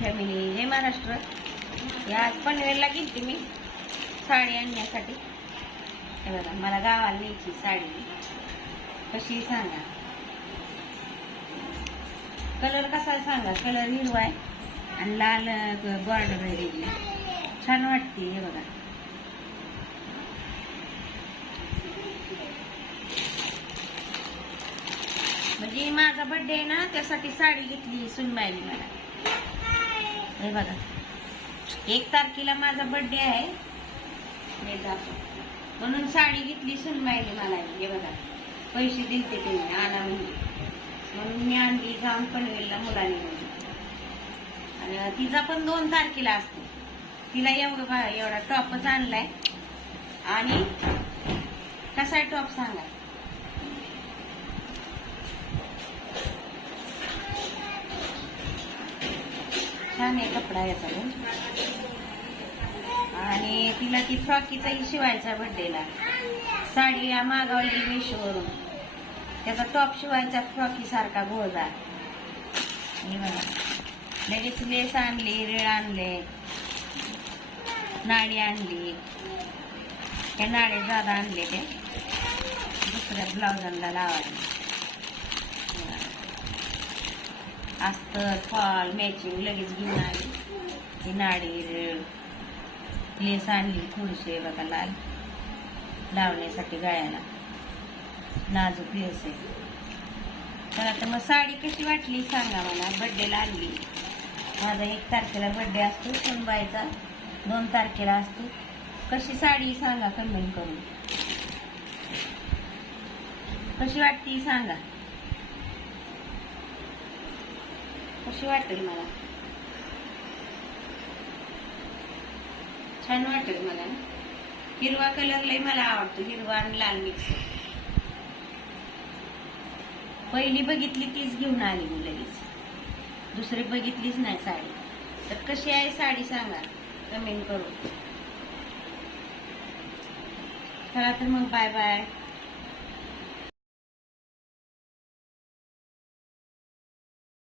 Family जय महाराष्ट्र. या आज पनवेलला गेली मी साडी आणण्यासाठी. हे बघा मला गावाला न्यायची साडी. कशी सांगा. कलर कसा सांगा. कलर हिरवा आहे आणि लाल बॉर्डर आहे छान वाटते हे बघा. म्हणजे माझा बर्थडे आहे ना त्यासाठी साडी घेतली सुनबाईने मला. हे बघा. एक तारखेला माझा बर्थडे आहे. मी जातो. म्हणून साडी घेतली सुनबाईने मला. हे बघा. पैसे दिलते त्यांनी आणा म्हणजे म्हणून मी आणली जाऊन पनवेलला मुलाने म्हणजे आणि तिचा पण दोन तारखेला असतो. तिला एवढं बा एवढा टॉपच आणलाय. आणि कसा आहे टॉप सांगा? छान आहे कपडा याचा. आणि तिला ती फ्रॉकीचाही शिवायचा बड्डेला साडी या मागावली मिशोवरून. त्याचा टॉप शिवायचा फ्रॉकी सारखा गोळदार लगेच लेस आणली रेळ आणले नाडी आणली. त्या नाडे जादा आणले ते. दुसऱ्या ब्लाउजांना लावायला. अस्तर फॉल मॅचिंग लगेच घेऊन आली. ही नाडी लेस आणली थोडीशी बघा लाल. लावण्यासाठी गळ्याला नाजूक लेस आहे. तर आता मग साडी कशी वाटली सांगा मला. बड्डेला आणली. माझा एक तारखेला बड्डे असतो सुनबाईचा. दोन तारखेला असतो. कशी साडी सांगा कमेंट करून. कशी वाटते सांगा. कशी वाटेल मला छान वाटेल मला ना? हिरवा कलर लय मला आवडतो हिरवा आणि लाल मिक्स पहिली बघितली तीच घेऊन आली मी लगेच. दुसरी बघितलीच नाही साडी. तर कशी आहे साडी सांगा कमेंट करू चला तर मग बाय बाय